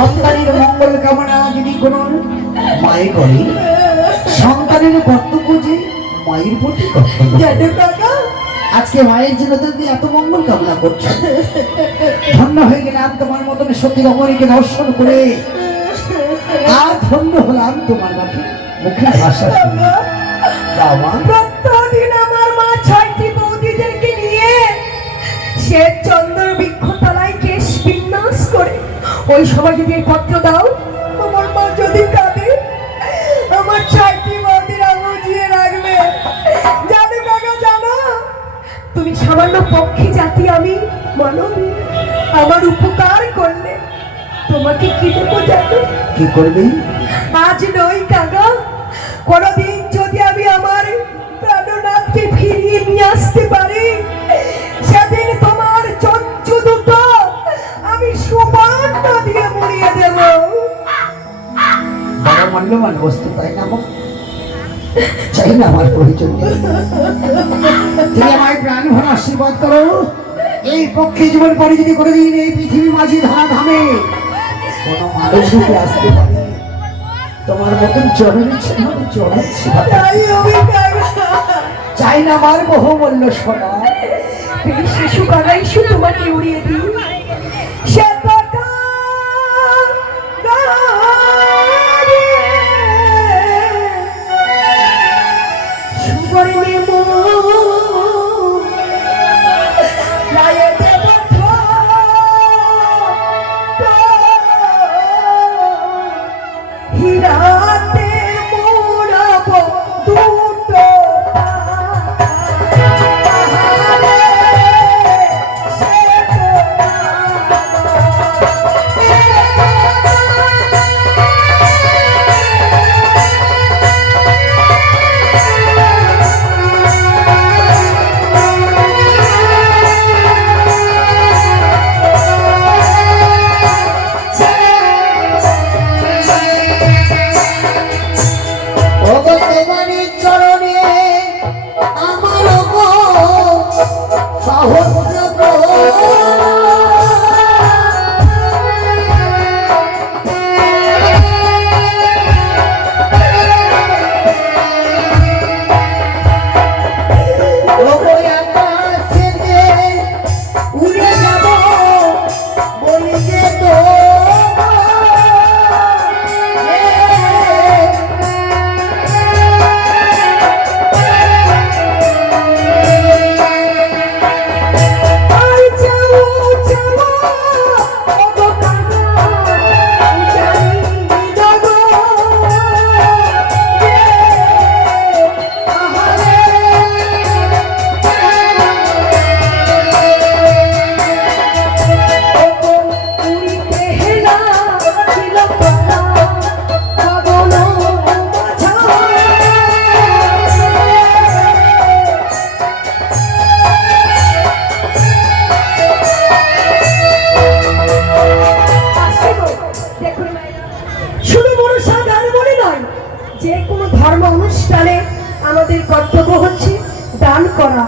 সন্তানের মঙ্গল কামনা যদি কোনো মায়ে করে, সন্তানের কর্তব্য যে মায়ের প্রতি কর্তব্য। আজকে মায়ের জন্য তুমি এত মঙ্গল কামনা করছো, ধন্য হয়ে গেলাম তোমার মতন সত্যি রমণীকে দর্শন করে, আর ধন্য হলাম তোমার মুখের ভাষা শুনে। প্রত্যেকদিন আমার মা 6টি বৌদিদেরকে নিয়ে সে চন্দ্র বৃক্ষতলায় কেশ বিন্যাস করে ওই সময় যদি এই পত্র দাও, আমার মা যদি কাঁদে, আমার 6টি বৌদিরা বুঝিয়ে রাখবে। জানো কাকা, জানো তুমি সামান্য পক্ষী জাতি, আমি মানব, আমার উপকার করলে তোমাকে কি দেবো জানো? কি করবে? আজ নই কাকা, কোনদিন যদি আমি আমার প্রাণনাথকে ফিরিয়ে নিয়ে আসতে পারি, সেদিন তোমার চঞ্চু দুটো আমি সুবর্ণ দিয়ে মুড়িয়ে দেব। বড় মূল্যবান বস্তু, তাই না? চাই না আমার প্রয়োজন, তুমি আমার প্রাণ ভরা আশীর্বাদ করো। এই পক্ষে জীবন পরে যদি কোনোদিন এই পৃথিবী মাঝি ধরা ধামে কোনো মানুষ রূপে আসতে পারে, তোমার মতন চড়াচ্ছি। চাই না আমার বহুমূল্য সোনা। শিশু কানাই শুধু তোমাকে উড়িয়ে দিই। আমাদের কর্তব্য হচ্ছে দান করা,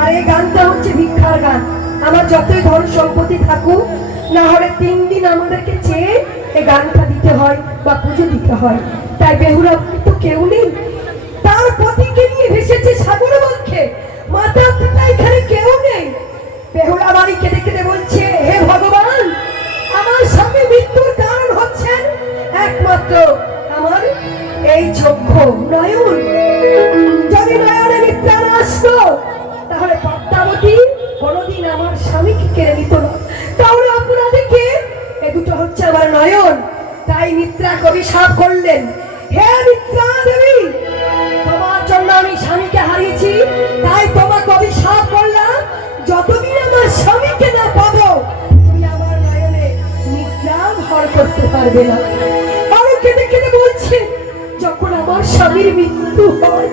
আর এই গানটা হচ্ছে ভিক্ষার গান। আমার যতই ধন সম্পত্তি থাকুক না হলে 3 দিন আমাদেরকে চেয়ে এই গানটা দিতে হয় বা পুজো দিতে হয়। তাই বেহুলা তো কেউ নেই, তার পতিকে নিয়ে ভেসেছে সাগর বক্ষে, মাতা পিতা এখানে কেউ নেই। বেহুলা বাড়ি কেঁদে কেঁদে বলছে, হে ভগবান, আমার সামনে মৃত্যুর কারণ হচ্ছেন একমাত্র আমার এই চক্ষু নয়ন। যদি নয়নে নিদ্রা না আসতো তাহলে পদ্মাবতী কোনোদিন আমার স্বামীকে কেড়ে নিত না। তাহলে আপনাদেরকে এ দুটো হচ্ছে আমার নয়ন। তাই নিদ্রা কবি শাপ করলেন, হে নিদ্রা দেবী, তোমার জন্য আমি স্বামীকে হারিয়েছি, তাই তোমার কবি শাপ করলাম, যতদিন আমার স্বামীকে না পাবো তুমি আমার নয়নে নিদ্রা ভর করতে পারবে না। আরো কেঁদে কেঁদে বলছে, যখন আমার স্বামীর মৃত্যু হয়,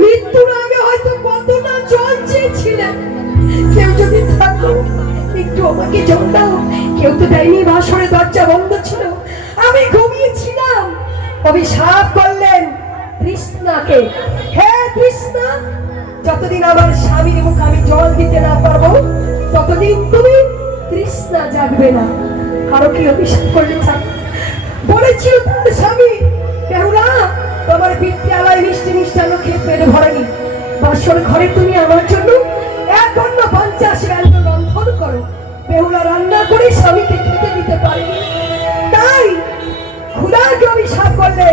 মৃত্যুর আগে হয়তো কত না জল চেয়েছিলেন, কেউ যদি থাকো একটু আমাকে জল দাও। কেউ তো দেয়নি, বাসরে দরজা বন্ধ ছিল, আমি ঘুমিয়েছিলাম। অভিশাপ করলেন তৃষ্ণাকে, হে তৃষ্ণা, যতদিন আমার স্বামীর মুখ আমি জল দিতে না পারবো ততদিন তুমি তৃষ্ণা জাগবে না। আরো কি অভিশাপ করলে চান? বলেছিল তার স্বামী, বেহুলা তোমার বিদ্যালয় মিষ্টি মিষ্টান্ন খেয়ে পেট ভরেনি, বাসর ঘরে তুমি আমার জন্য 150 ব্যঞ্জন রন্ধন করো। বেহুলা রান্না করে স্বামীকে খেতে দিতে পারেনি, তাই খোদাকে অভিশাপ করলে,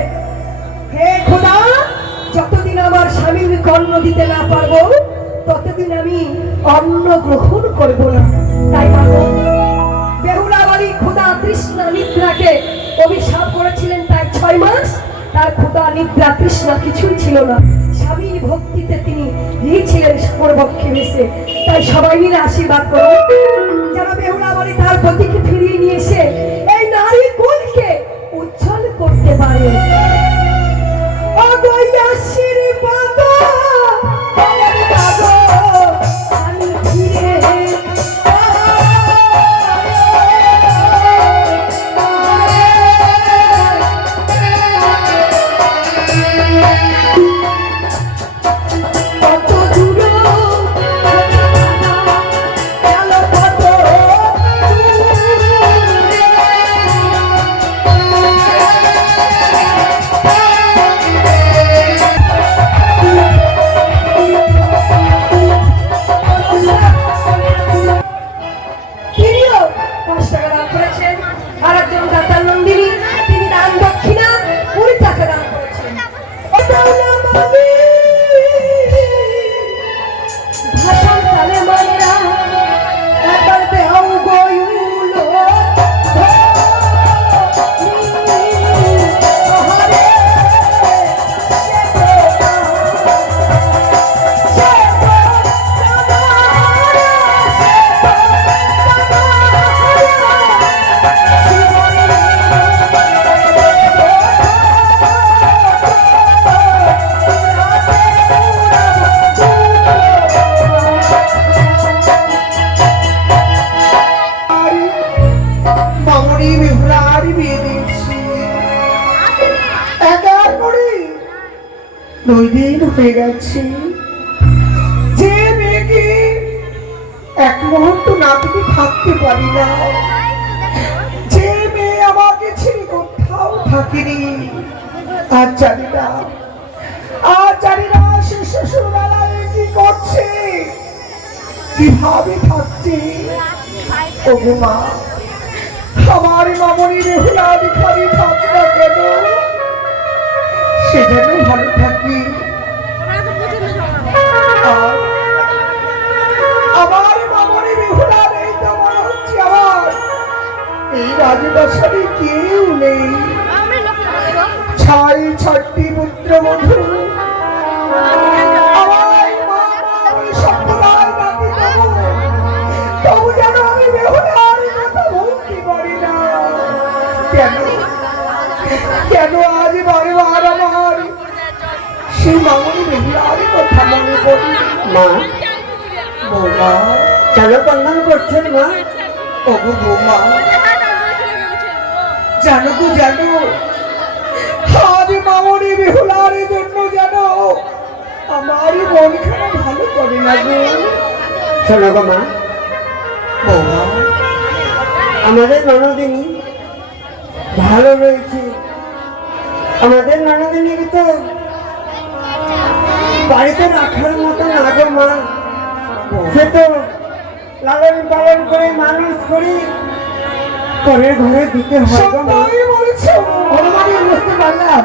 হে খোদা, যতদিন আমার স্বামীর অন্ন দিতে না পারবো ততদিন আমি অন্ন গ্রহণ করব না। তাই মাগো, বেহুলা বাড়ি খোদা তৃষ্ণা নিদ্রাকে অভিশাপ করেছিলেন, তাই 6 মাস তার খোদা নিদ্রা তৃষ্ণা কিছুই ছিল না। স্বামীর ভক্তিতে তিনি গিয়েছিলেন সাগরবক্ষে ভেসে। তাই সবাই মিলে আশীর্বাদ করুন যেন বেহুলা বাড়ি তার পতিকে ফিরিয়ে নিয়ে এসে এই নারী কুলকে উজ্জ্বল করতে পারে। আশীর্বাদ আমি ফিরে কত দূর গেল, কত তিনিও 10 টাকা দান করেছেন। আর একজন দাতার নন্দিনী, তিনি দান দক্ষিণা 20 টাকা দান করেছেন। ভাষণ কালে মায়েরা একবার দেও গয়ুলো মামনি বেহুলার বিয়ে দিয়েছি, একা করে 2 দিন হয়ে গেছে। যে মেয়েকে 1 মুহূর্ত না থেকে থাকতে পারি না, যে মেয়ে আমাকে ছেড়ে কোথাও থাকেনি, আর জানি না, সে শ্বশুরবেলায় কি করছে, কিভাবে থাকছে। ওগো মা, আমার মামনি বেহুলা ভিখারি থাক না কেন, সে যেন ভালো থাকি। আর আমার মামনি বেহুলা নেই তো মনে হচ্ছে আমার এই রাজপ্রাসাদে কেউ নেই। 6টি পুত্র বধূ আমায় মা মা বলে সম্প্রদায় ডাকে, তবু যেন আমি বেহুলার কথা বলতে পারি না। কেন কেন আজ বারবার আমার সেই মামনি বেহুলার কথা মনে পড়ে? মা, বৌমা কেন কান্না করছেন মা? ওগো বৌমা, জানো তো জানো, আজ মামনি বেহুলার জন্য যেন আমার মনখানা ভালো করে না গো। শোনো গো মা, বৌমা, আমাদের ননদিনী ভালো রয়েছে। আমাদের ননদিনীকে তো বাড়িতে রাখার মতো না গো মা, সে তো লালন পালন করে মানুষ করি পরের ঘরে দিতে হয় গো মা। অনুমানই বুঝতে পারলাম,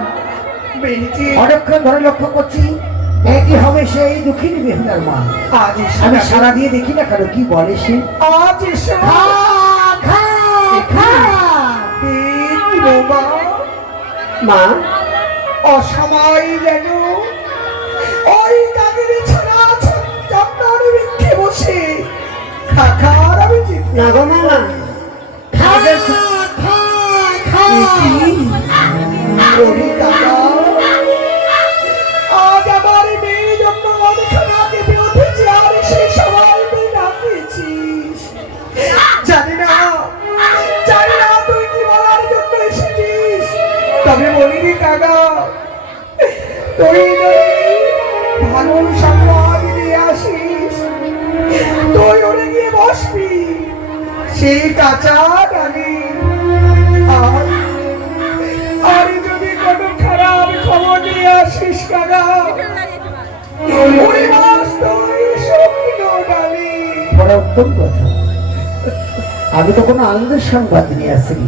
অনেকক্ষণ ধরে লক্ষ্য করছি একই হবে সেই দুঃখিনী বেহুলার মা। আজ আমি সারা দিয়ে দেখি না কেন, কি বলে সে? আজ মা অসময় যেন ওই কাগের ছাড়া চন্দ্র বৃক্ষে বসে খাখার আমি না গো মা, আজ আমার মেয়ের জন্য অনেকখানা কেঁপে উঠেছে, আর সে সবাই ডাকেছিস। জানি না তুই কি বলার জন্য এসেছিস, তবে বলিনি কাকা, তুই ভালো সংবাদ দিয়ে আসিস। তুই ওরে গিয়ে বসবি সেই কাঁচা ডালি আমি তো কোনো আনন্দের সংবাদ নিয়ে আসিনি,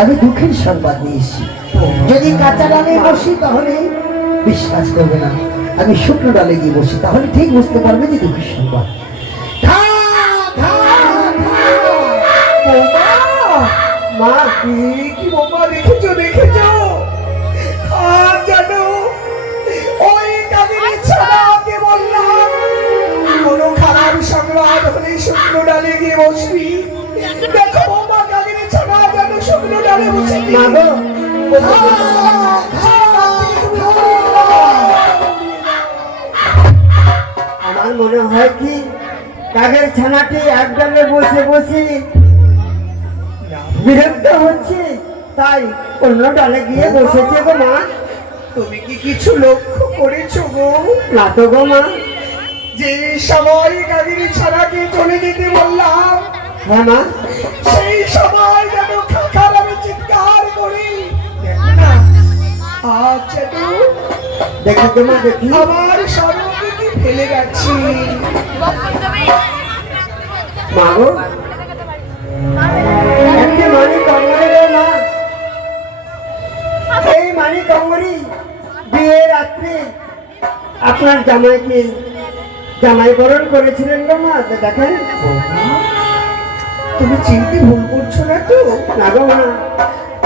আমি দুঃখের সংবাদ নিয়ে এসেছি। যদি কাঁচা ডালে বসি তাহলে বিশ্বাস করবে না, আমি শুকনো ডালে গিয়ে বসি তাহলে ঠিক বুঝতে পারবে যে দুঃখের সংবাদ। খা, খা, খা। বৌমা, মা কি বৌমা, দেখেছো দেখেছো? আর জানো ওই কাজের ছাড়াকে বললাম কোনো খারাপ সংবাদ হলে শুকনো ডালে গিয়ে বসবি। দেখো বৌমা, কাজের ছাড়া যেন শুকনো ডালে বসে আমার মনে হয় কি কাকের ছানাটি এক ডালে বসে বসে বিরক্ত হচ্ছে, তাই অন্য ডালে গিয়ে বসেছে গো মা। তুমি কি কিছু লক্ষ্য করেছো গো? না তো গো মা। যে সময় কাজের ছাড়াকে চলে যেতে বললাম, হ্যাঁ মা। সেই সময় যেন খাখার আমি চিৎকার করি। আচ্ছা তো দেখি তো মা, দেখি। আমার সর্বকে কি ফেলে গেছি। মা গো, একটি মানি কঙ্গরি রে মা। এই মানি কঙ্গরি বিয়ের রাত্রে আপনার জামাইকে জামাই বরণ করেছিলেন গো মা। দেখেন, তুমি চিনতে ভুল করছো না তো? না গো মা,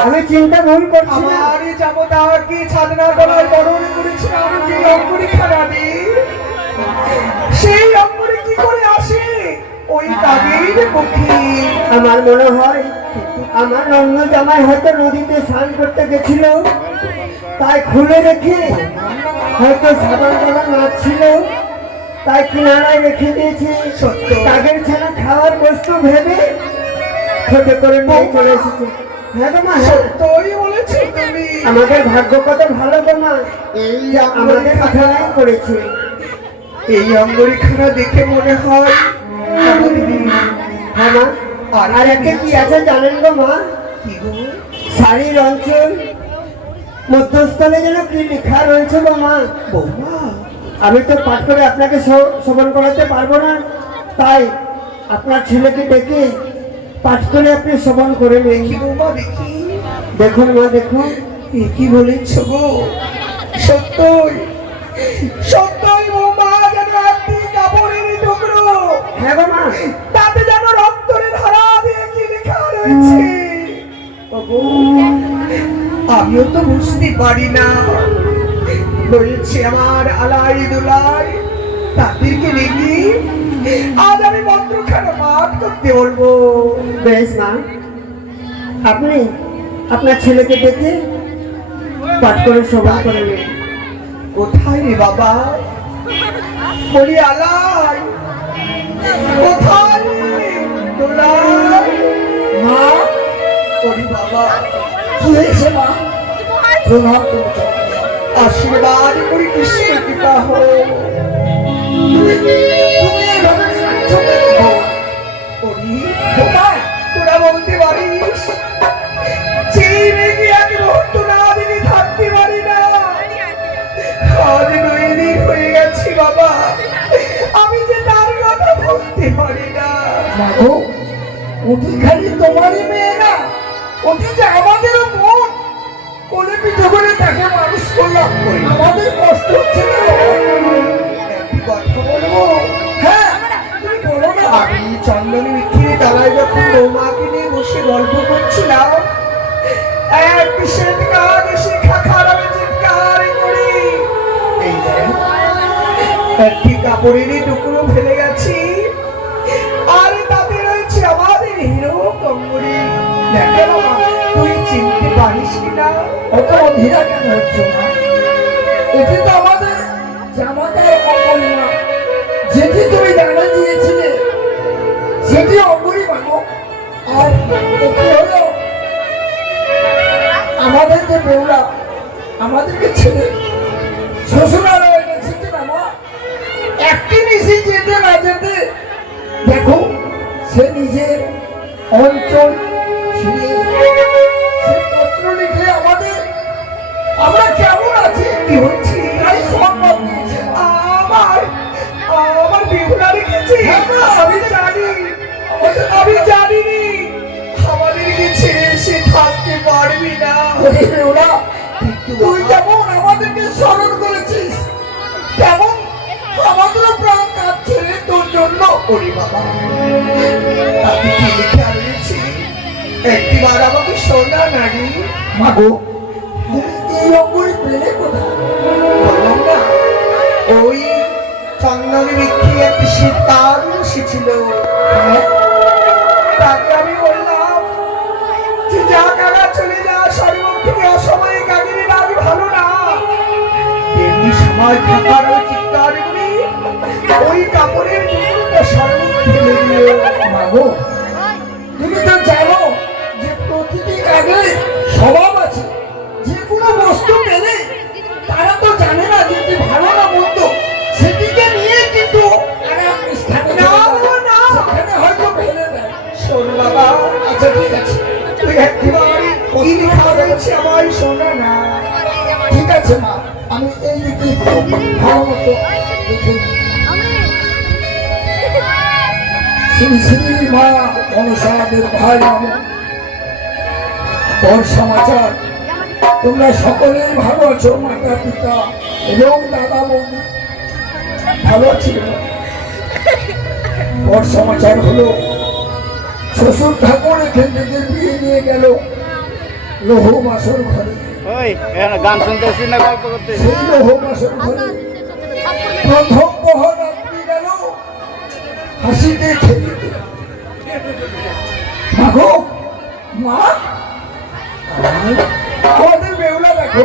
আমি চিন্তা ভুল করছি না। আমার জামদারকে ছাদনা গলায় বরণ করেছিলাম যে অঙ্কুরি খারানি, সেই অঙ্কুরি কি করে আসে ওই কাগের মুখে? আমার মনে হয় আমার নন্দ জামাই হয়তো নদীতে স্নান করতে গেছিল, তাই খুলে রেখে হয়তো সাবান টাবান নাচছিল, তাই কিনারায় রেখে দিয়েছি। সত্য। কাকের ছানা খাওয়ার বস্তু ভেবে ছোট করে নিয়ে চলে এসেছে। হ্যাঁ গো মা, হ্যাঁ। সত্যই বলেছো তুমি। আমাদের ভাগ্য কত ভালো গো মা, যে আমাদের কথাই করেছে। এই অঙ্গুরি খানা দেখে মনে হয় আমাদের এই হ্যাঁ মা। আর একটা কি আছে জানেন গো মা? কি গো? শাড়ির অঞ্চল মধ্যস্থলে যেন কি লেখা রয়েছে গো মা। বৌমা, আমি তো পাঠ করে আপনাকে শ্রবণ করাতে পারবো না, তাই আপনার ছেলেকে ডেকে পাঠ করে আপনি শ্রবণ করে নিন। দেখি বৌমা, দেখি। দেখুন মা, দেখুন। এ কি বলেছ গো? সত্যই সত্যই বৌমা, যেন একটি কাপড়ের টুকরো, হ্যাঁ গো মা। তাতে যেন রক্তের ধারা দিয়ে কি লেখা রয়েছে। ওগো, আমিও তো বুঝতে পারি না। রয়েছে আমার আলাই দুলাই, তাদেরকে রেখে আজ আমি মন্ত্রখানা পাঠ করতে বলবো। বেশ মা, আপনি আপনার ছেলেকে ডেকে পাঠ করে শ্রবণ করে নিন। কোথায় রে বাবা? বলি আলাই, কোথায় রে দুলাই? মা, বলি বাবা, কি হয়েছে মা? প্রভাব তুমি চলে যাও। আশীর্বাদ করি কৃষ্ণ কৃপা হোক। তুমি এভাবে কাঁদছো কেন মা? বলি কোথায়? তোরা বলতে পারিস যেই রেগে এক মুহূর্ত না দেখে থাকতে পারি না। আজ 2 দিন হয়ে গেছি বাবা, আমি যে তার কথা বলতে পারি না। মাগো, ওটি খালি তোমারই মেয়ে না, ওটি যে আমাদেরও মন। কোলে পিঠে করে তাকে মানুষ করলাম, আমাদের কষ্ট হচ্ছে না বাবা? একটি কথা বলবো? হ্যাঁ, তুমি বলো না। আমি চন্দনী মিঠির তলায় যখন বৌমাকে নিয়ে বসে গল্প করছিলাম, এক বিশেষ গান এসে খাখার আমি চিৎকার করি, এই দেখ, একটি কাপড়ের টুকরো ফেলে গেছি, আর তাতে রয়েছে আমাদের হিরো কঙ্গরি। দেখে বাবা, তুই চিনতে পারিস কিনা? অত অধীরা কেন হচ্ছে না? এটি তো আমাদের জামাতার অঙ্গলি না, যেটি তুমি দানা দিয়েছিলে সেটি অঙ্গলি মাগো। আর এটি হলো আমাদের যে বেউলা, আমাদেরকে ছেড়ে শ্বশুরালয়ে গেছে কিনা মা, একটি নিশি যেতে না যেতে দেখো সে নিজের অঞ্চল ছিঁড়ে সে পত্র লিখে আমাদের আমরা কেমন আছি কি হচ্ছে তাই সংবাদ দিয়েছে। আমার আমার বেহুলা রেখেছি, হ্যাঁ, আমি জানি, আমি জানি রে। ওরে ওরা তুই যেমন আমাদেরকে স্মরণ করেছিস তেমন আমাদেরও প্রাণ কাঁদছে রে তোর জন্য। ওরে বাবা, আমি কি লিখে আনিয়েছি একটিবার আমাকে শোনা নারী। মাগো, তুমি এই অঙ্গরে পেলে কোথায়? বললাম না, ওই চন্দনে বিক্রি একটি শীতকাল এসেছিল। হ্যাঁ, তাকে আমি বললাম যে যা কারা চলে যা, সর্বম থেকে অসময়ে কাজের রাগ ভালো না। তেমনি সময় থাকার ওই চিৎকার করি ওই কাপড়ের জন্য সর্বম ফেলে দিল। মাগো, তুমি তো জানো যে প্রতিটি কাজে স্বভাব আছে। যে কোনো বস্তু পেলে তারা তো জানে না যে এটি ভালো না মন্দ, সেটিকে নিয়ে কিন্তু সেখানে হয়তো ফেলে দেয়। শোন বাবা, আচ্ছা ঠিক আছে, তুই একবার কি লেখা রয়েছে আমায় শোনা না। ঠিক আছে মা, আমি এই দিকে ভালো মতো দেখে নিই। শ্রী শ্রী মা মনসাদের ভাই বর সমাচার, তোমরা সকলেই ভালো আছো? মাতা পিতা এবং দাদা বৌদি ভালো আছি? বর সমাচার হলো শ্বশুর ঠাকুর এখান থেকে বিয়ে নিয়ে গেল লৌহ বাসর ঘরে। গান শুনতেছি না গল্প করতে। সেই লৌহ বাসর ঘরে প্রথম প্রহর রাত্রি গেল হাসিতে খেলিতে। মাগো, মা, আমাদের বেউলা দেখো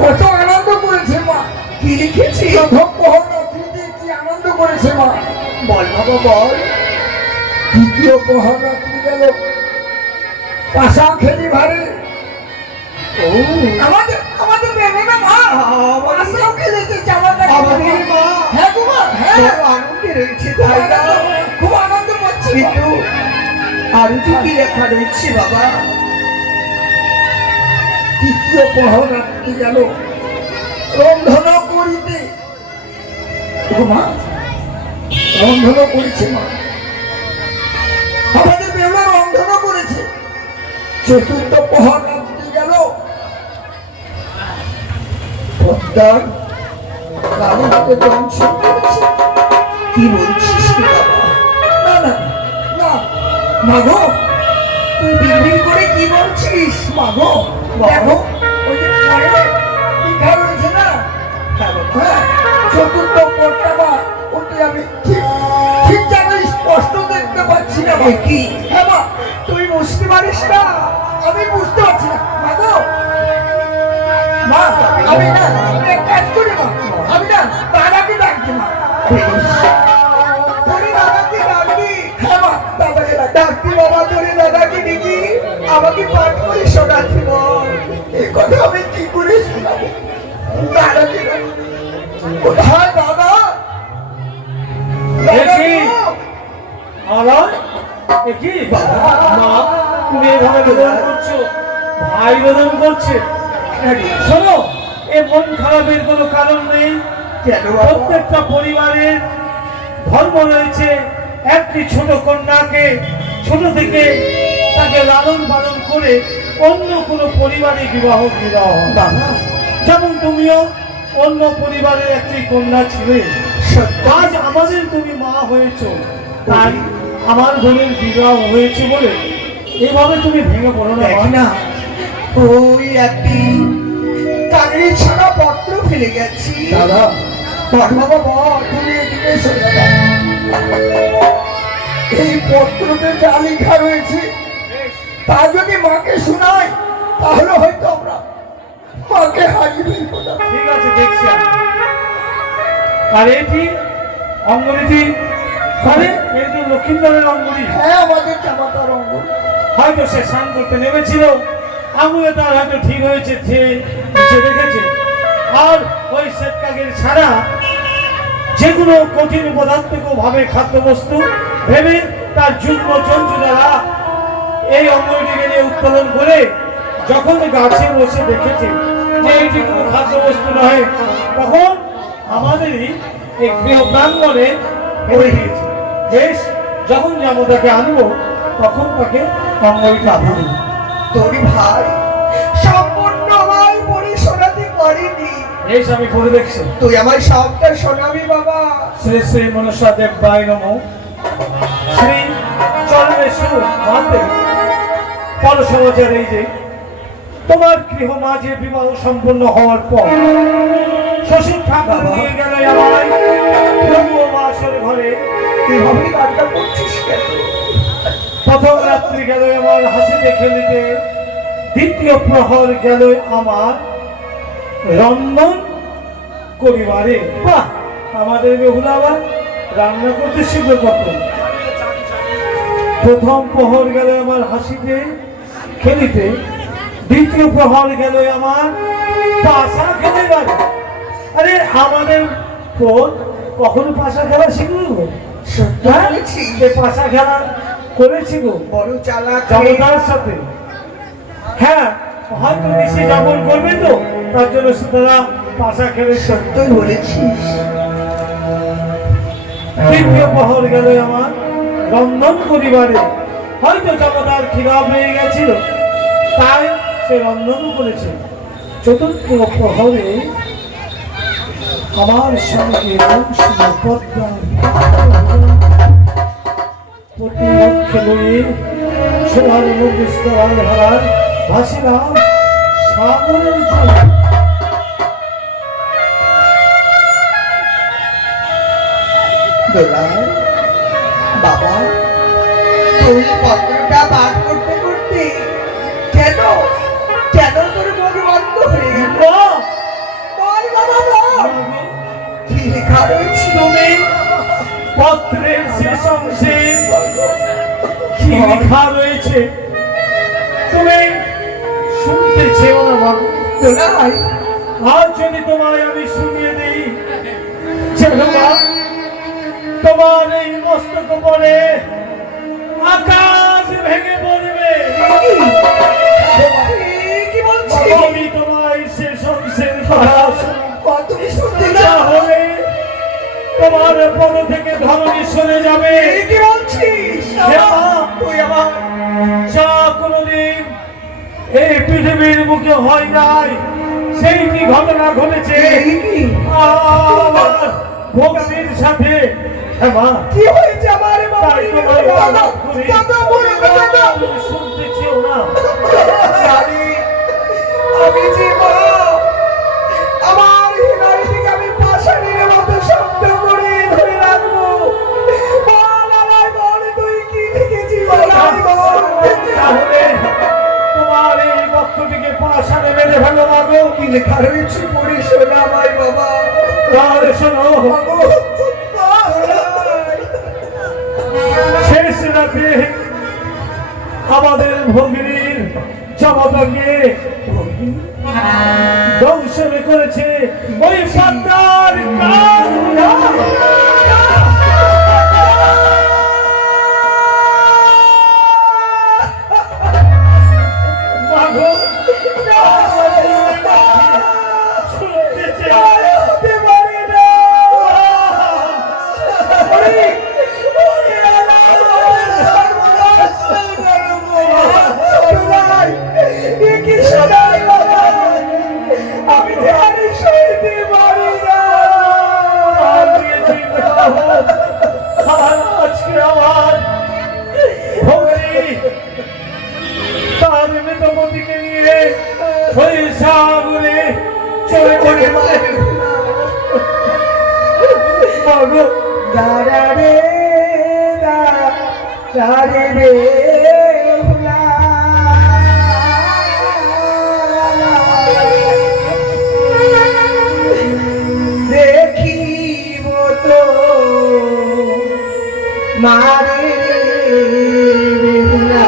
কত আনন্দ করেছে। মা কি লিখেছি? প্রথম প্রহর রাত্রিতে কি আনন্দ করেছে মা? বল বাবা বল। দ্বিতীয় প্রহর রাত্রি গেল পাশা খেলি ভারে। আমাদের আমাদের বেউলা মা পাশাও খেলেছে জামাটা। আমাদের মা, হ্যাঁ গো মা, হ্যাঁ আনন্দে রয়েছে, তাই না? খুব আনন্দ পাচ্ছি। কিন্তু আর কি লেখা রয়েছে বাবা? তৃতীয় প্রহর রাত্রি গেল রন্ধন করিতে। মা রন্ধন করেছে, মা আমাদের বেউলা রন্ধন করেছে। চতুর্থ প্রহর রাত্রি গেল পদ্মার কালিতে দংশন করেছে। কি বলছিস বাবা? না না না মাগো, তুই বিড়বিড় করে কি বলছিস? মাগো দেখো, ওই যে পরে লেখা রয়েছে না, হ্যাঁ, চতুর্থ পর্যাবা, ওটি আমি ঠিক ঠিক যেন স্পষ্ট দেখতে পাচ্ছি না। কি? হ্যাঁ মা, তুই বুঝতে পারিস না? আমি বুঝতে পারছি না মাগো। মা আমি না, আমি এক কাজ করি মা, আমি না দাদাকে ডাকছি। মা তোরে দাদাকে ডাকবি? হ্যাঁ মা, দাদাকে ডাকবি বাবা। তোরে দাদাকে ডেকে আমাকে পাঠ করে শোনাচ্ছি। এই কথা আমি কি করে শোনাবো? দাদাকে কোথায় দাদা? তুমি এভাবে বেদন করছো, ভাই বেদন করছে। শোনো, এ মন খারাপের কোনো কারণ নেই। প্রত্যেকটা পরিবারের ধর্ম রয়েছে একটি ছোট কন্যাকে ছোট থেকে তাকে লালন পালন করে অন্য কোনো পরিবারে বিবাহ দেওয়া হয়। যেমন তুমিও অন্য পরিবারের একটি কন্যা ছিলে, আজ আমাদের তুমি মা হয়েছ, তাই আমার বোনের বিবাহ হয়েছে বলে এভাবে তুমি ভেঙে পড়ো না। না, ওই একটি কাগড়ি ছাড়া পত্র ফেলে গেছি। দাদা বাবা বল, তুমি এদিকে এসো। দাদা, এই পত্রতে যা লেখা রয়েছে তা যদি মাকে শোনাই তাহলে হয়তো আমরা মাকে হারিয়ে ফেলবো না। ঠিক আছে, দেখছি আমি। আর এটি অঙ্গনীটি, আরে এই যে লক্ষ্মীন্দরের অঙ্গনী। হ্যাঁ, আমাদের জামাতার অঙ্গন। হয়তো সে স্নান করতে নেমেছিল, আঙুলে তার হয়তো ঠিক হয়েছে, সে রেখেছে। আর ওই শ্বেতকাগের ছাড়া যে কোনো কঠিন পদার্থকে ভাবে খাদ্যবস্তু ভেবে তার যুগ্ম চঞ্চু দ্বারা এই অঙ্গটিকে নিয়ে উত্তোলন করে যখন গাছে বসে দেখেছে যে এটি কোনো খাদ্যবস্তু নয়, তখন আমাদেরই এই গৃহ প্রাঙ্গণে পড়ে গিয়েছে। বেশ, যখন যাবো তাকে আনবো তখন তাকে অঙ্গটা আনবো। তোর ভাই এই আমি পড়ে দেখছি। তুই আমার সবটা শোনাবি বাবা। শ্রী শ্রী মনসা দেব বাই নমঃ। শ্রী চরণেশ্বর মাতে পর সমাচার এই যে তোমার গৃহ মাঝে বিবাহ সম্পন্ন হওয়ার পর শ্বশুর ঠাকুর নিয়ে গেল আমায় ব্রহ্মবাসর ঘরে। এভাবে কাজটা করছিস কেন? প্রথম রাত্রি গেল আমার হাসিতে খেলিতে, দ্বিতীয় প্রহর গেল আমার রন্ধন করিবারে। বাহ, আমাদের বেহুলা আবার রান্না করতে শিখবে কখন? প্রথম প্রহর গেল আমার হাসিতে খেলিতে, দ্বিতীয় প্রহর গেল আমার পাশা খেলিবারে। আরে আমাদের বোন কখনো পাশা খেলা শিখলো? পাশা খেলা করেছি গো বড় চালাক জমতার সাথে। হ্যাঁ, হয়তো নিশে যাপন করবে তো, তার জন্য তারা পাশা খেলে। তুই বলেছিস। তৃতীয় প্রহর গেল আমার রন্ধন করিবারে। হয়তো জমতার খিদা পেয়ে গেছিল, তাই সে রন্ধনও করেছে। চতুর্থ প্রহরে আমার সঙ্গে প্রতিপক্ষে লইয়ে সোনার মুখস্থল হারার ভাসিলাম সাগরের জল। বাবা, তুই পত্রটা পাঠ করতে করতে কেন কেন তোর মন বন্ধ হয়ে গেল? বল বাবা, বল কি লেখা রয়েছে? তুমি পত্রের শেষ অংশে কি লেখা রয়েছে তুমি শুনতে চেও না বাবু? দোলাই, আজ যদি তোমায় আমি শুনিয়ে দিই, যেন মা তোমার এই মস্তক পরে আকাশ ভেঙে পড়বে। কি বলছিস? আমি তোমায় শেষ অংশের কথা তুমি শুনতে না না হলে তোমার পদ থেকে ধরণী সরে যাবে। কি বলছিস? তুই আমার যা কোনদিন এই পৃথিবীর মুখে হয় নাই, সেইটি ঘটনা ঘটেছে আমার ভক্তির সাথে। কি হয়েছে আমার বাবা? তাই তোমায় অনুরোধ করি, তুমি শুনতে চেও না। আমি যে মা, আমার হৃদয় থেকে আমি পাষাণের মতো শব্দ করে ধরে রাখবো। বল আমায়, বল তুই কি লিখেছিস? তাহলে তোমার এই বক্তটিকে পাষাণে মেরে ফেলো মাগো। কি লেখা রয়েছে পড়ে শোনা আমায় বাবা। তাহলে শোনো, শেষ রাতে আমাদের ভগিনীর জমতাকে দংশন করেছে ওই পাতার কান। মাগো, শুনতে চাই। আমি জানি সইতে পারি না। আজকে আমার ভগিনী তার মৃতপতিকে নিয়ে ওই সাগরে চলে গেছে। মাগো, দাঁড়া রে দাঁড়ে রে হুলা, দেখিব তো মারে হুলা।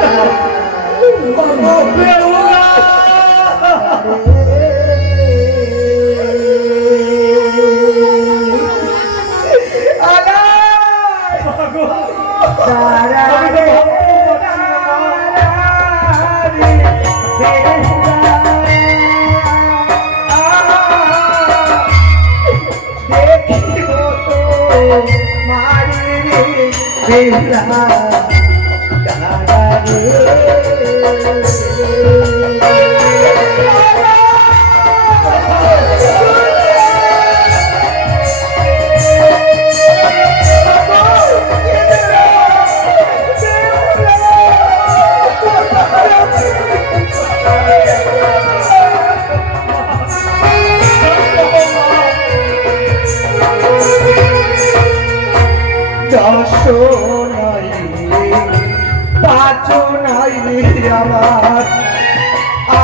পাচো নাই রে আমার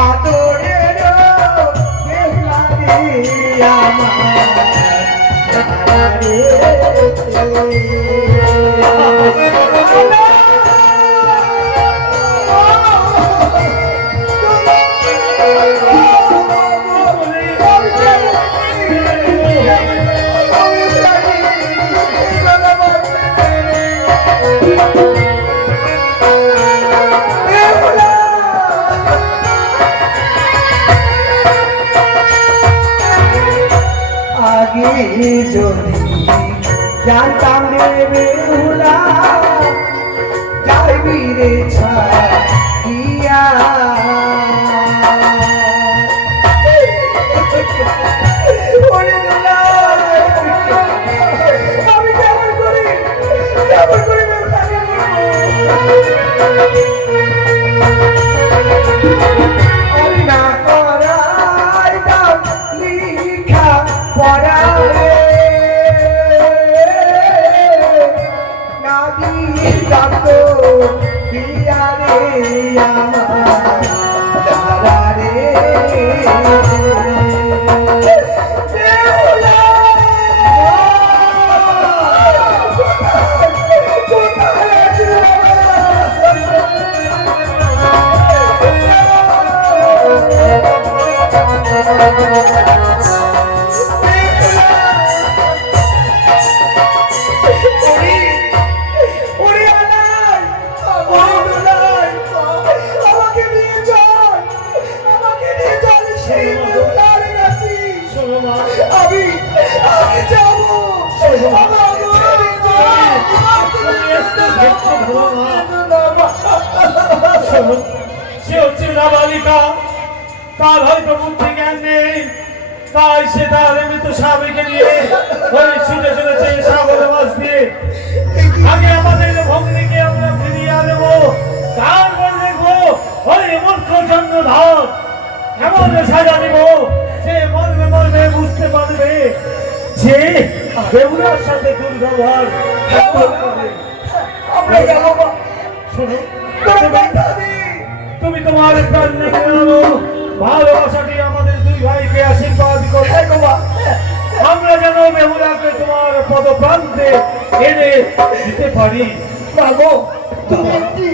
আদরের বেহুলা রে আমার রে আগে যদি জানতাম রে বেহুলা যাইবি রে ছাড়িয়া ওরে দুলাল, আমি কেমন করে বেহুলাকে বলবো? আমি না করাইতাম লিখা পড়া রে, না দিতাম তো বিয়া রে আমার দাদা রে। বেহুলা! কোথায় সে হচ্ছে নাবালিকা, তার হয়তো বুদ্ধি জ্ঞান নেই, তাই সে তার মৃত স্বামীকে নিয়ে ওই ছুটে চলেছে সাগরে মাছ দিয়ে। আগে আমাদের ভগ্নিকে আমরা ফিরিয়ে আনবো, তারপর দেখবো ওই মূর্খ চন্দ্রধর এমন সাজা দিব সে মর্মে মর্মে বুঝতে পারবে যে বেহুলার সাথে দুর্ব্যবহার কেমন করে। আমরা যাবো? শোনো, তোরা কথা দি। তুমি তোমার প্রাণ রেখে আনো, ভালোবাসাটি আমাদের দুই ভাইকে আশীর্বাদ করো। আমরা যেন বেহুলাকে তোমার পদপ্রান্তে এনে দিতে পারি। বাবু, তুমি একটি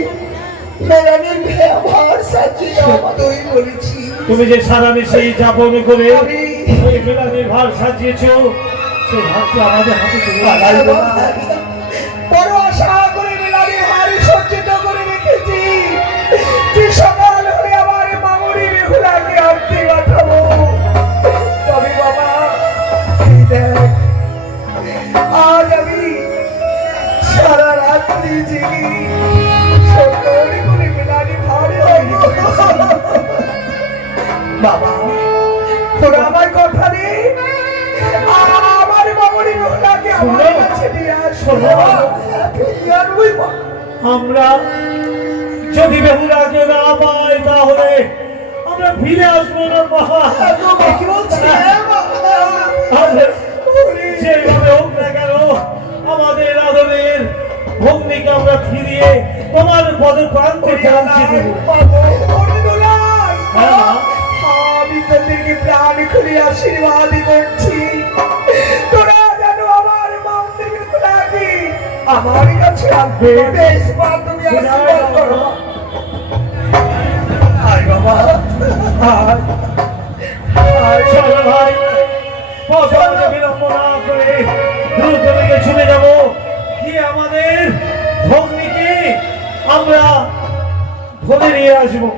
মেরানির ব্যবহার সাজিয়ে দাও, তুই বলেছি। তুমি যে সারানি সেই যাপন করে ওই মেলানির ভার সাজিয়েছ, সেই ভারটি আমাদের হাতে তুলে দাও। বড় আশা করে মেলানির হাড়ি সজ্জিত করে রেখেছি, যে সকাল হলে আমার মামুনি বেহুলাকে আনতে পাঠাবো। তবে বাবা, এই দেখ, আজ আমি সারা রাত্রি জেগে সুন্দর করে মেলানির হাড়ি তৈরি করেছি। বাবা, তোরা আমার কথা দে, আমার মামুনি বেহুলাকে আমার কাছে নিয়ে আসো। ফিরিয়ে আনবই মা। আমরা যদি বেহুলাকে না পাই তাহলে আমরা ফিরে আসবো না মা। কি বলছি? যেভাবে হোক না কেন আমাদের আদরের ভগ্নিকে আমরা ফিরিয়ে তোমার পদপ্রান্তে পৌঁছে দেবো। হ্যাঁ, আমি তোদেরকে প্রাণ খুলে আশীর্বাদ করছি, তোরা যেন আমার মামুনি বেহুলাকে আমার কাছে আনবে। বেশ মা, তুমি আশীর্বাদ করো। আয় বাবা, আয়। চলো ভাই, পথে বিলম্ব না করে দ্রুত বেগে ছুটে যাবো, গিয়ে আমাদের ভগ্নিকে আমরা ধরে নিয়ে আসবো।